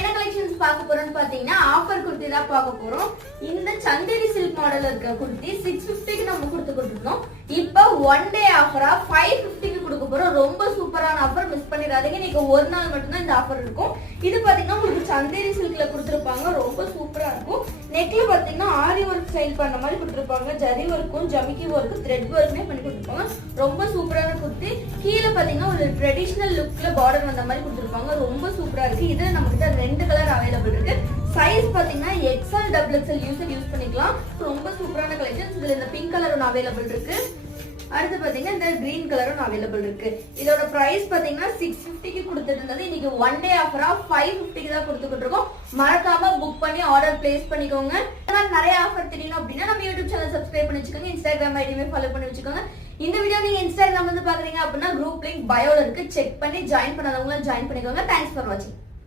என்ன கலெக்ஷன்ஸ் பார்க்க போறோம்னு பாத்தீங்கன்னா ஆஃபர் குர்த்தி தான் பார்க்க போறோம். இந்த சந்தேரி சில்க் மாடல்ல இருக்க குர்த்தி 650க்கு நம்ம கொடுத்துட்டோம். இப்போ ஒன் டே ஆஃபரா 550க்கு கொடுக்க போறோம். ரொம்ப சூப்பரான ஆஃபர், மிஸ் பண்ணிடாதீங்க. இன்னைக்கு ஒரு நாள் மட்டும் தான் இந்த ஆஃபர் இருக்கும். இது பாத்தீங்கன்னா உங்களுக்கு சந்தேரி சில்க்ல கொடுத்துருப்பாங்க, ரொம்ப சூப்பரா இருக்கும். நெக்ல பாத்தீங்கன்னா ஆரி ஒர்க் ஸ்டைல் பண்ண மாதிரி கொடுத்துருப்பாங்க. ஜரி ஒர்க்கும் ஜமிக்கி ஒர்க்கும் த்ரெட் ஒர்க்குமே பண்ணி கொடுத்துருப்பாங்க. ரொம்ப சூப்பரான குர்த்தி. கீழே பாத்தீங்கன்னா ஒரு ட்ரெடிஷனல் லுக்ல பார்டர் வந்த மாதிரி கொடுத்துருப்பாங்க. ரொம்ப சூப்பரா இருக்கு. இது நம்ம கிட்ட ரெண்டு கலர் அவைலபிள் இருக்கு. சைஸ் பாத்தீங்கன்னா எக்ஸ்எல் டபுள் எக்ஸ்எல் யூஸ் பண்ணிக்கலாம். ரொம்ப சூப்பரான கலெக்ஷன்ஸ். இதுல இந்த பிங்க் கலர் ஒன்று அவைலபிள் இருக்கு. அடுத்து பாத்தீங்கன்னா இந்த கிரீன் கலரும் அவைலபிள் இருக்கு. இதோட பிரைஸ் பாத்தீங்கன்னா 650க்கு கொடுத்துட்டு இருந்தது. இன்னைக்கு ஒன் டே ஆஃபரா 550க்கு தான் கொடுத்துக்கிட்டு இருக்கோம். மறக்காம புக் பண்ணி ஆர்டர் பிளேஸ் பண்ணிக்கோங்க. நிறைய ஆஃபர் தெரியணும் அப்படின்னா நம்ம யூடியூப் சேனல் சப்ஸ்கிரைப் பண்ணி வச்சுக்கோங்க. இன்ஸ்டாகிராம் ஐடியுமே ஃபாலோ பண்ணி வச்சுக்கோங்க. இந்த வீடியோ நீங்க இன்ஸ்டாகிராம் வந்து பாக்குறீங்க அப்படின்னா குரூப் லிங்க் பயோல இருக்கு. செக் பண்ணி ஜாயின் பண்ணாதவங்க ஜாயின் பண்ணிக்கோங்க. தேங்க்ஸ் ஃபார் வாட்சிங்.